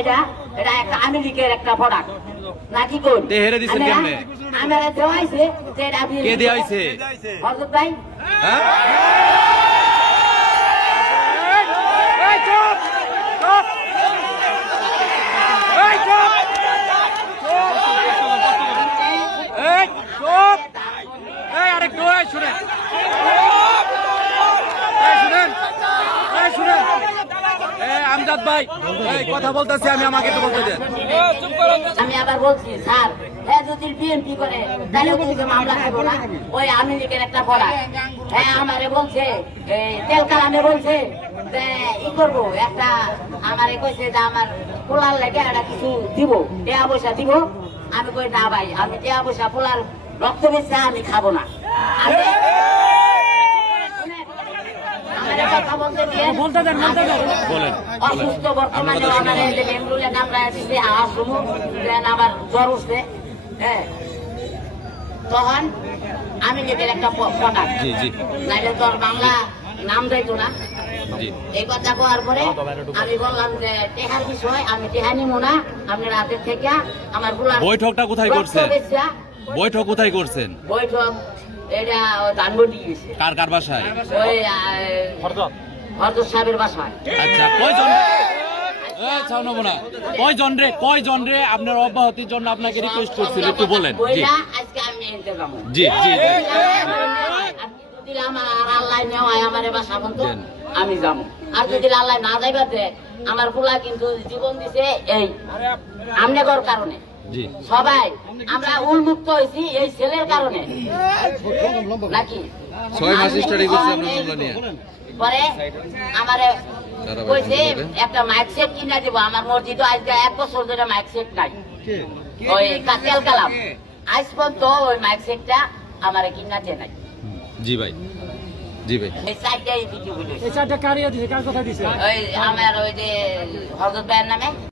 এটা এটা একটা আমেরিকার একটা প্রোডাক্ট নাকি কোন তে হেরে দিছেন কেমনে আমরা দেওয়াইছে যে এটা কে দেওয়াইছে হযরত ভাই হ্যাঁ এই চুপ চুপ এই চুপ এই চুপ এই আরেকটু এই শুনেন এই শুনেন এই শুনেন এই আমজাদ ভাই এই কথা বলতেছি আমি আমাকে একটু বলতে দেন আমি আবার বলছি স্যার হ্যাঁ যদি বিএনপি করে তাহলে ওকে মামলা খাবো না ওই আমেরিকার একটা পড়া হ্যাঁ আমারে বলছে তেল কালামে বলছে যে ই করবো একটা আমারে কইছে যে আমার পোলার লেগে একটা কিছু দিব টাকা পয়সা দিব আমি কই না ভাই আমি টাকা পয়সা পোলার রক্ত বেচে আমি খাবো না বলতে দেন বলেন অসুস্থ বর্তমানে আমারে যে বেঙ্গলুরে কামড়ায় দিছে আওয়াজ শুনো দেন আবার জ্বর উঠছে হ্যাঁ তখন আমি নিজের একটা প্রোডাক্ট জি জি নাইলে তোর বাংলা নাম যাইতো না জি এই কথা কোয়ার পরে আমি বললাম যে টেহার বিষয় আমি টেহা নিব না আপনার হাতের থেকে আমার বৈঠকটা কোথায় করছেন বৈঠক কোথায় করছেন বৈঠক এটা ধানবন্ডি গেছে কার কার বাসায় ওই হরদর সাহেবের বাসায় আচ্ছা কয়জন কয়জন রে আপনার অব্যাহতির জন্য আপনাকে রিকোয়েস্ট করছিল একটু বলেন জি আজকে আমি নিতে যাবো জি জি যদি আমার আল্লাহ নেওয়ায় আমার বাসা পর্যন্ত আমি যাবো আর যদি আল্লাহ না যাইবাতে আমার পোলা কিন্তু জীবন দিছে এই আমনেগর কারণে জি সবাই আমরা উন্মুক্ত হয়েছি এই ছেলের কারণে নাকি 6 মাস স্টাডি করছে আপনার মামলা নিয়ে পরে আমারে কইছে একটা মাইক সেট কিনা দিব আমার মসজিদে আজকে 1 বছর ধরে মাইক সেট নাই ওই কাতেল কালাম আজ পর্যন্ত ওই মাইক সেটটা আমারে কিনা দেয় নাই জি ভাই জি ভাই এই চারটাই ভিডিও এই চারটা কারিয়া দিছে কার কথা দিছে ওই আমার ওই যে হযরত ভাইয়ের নামে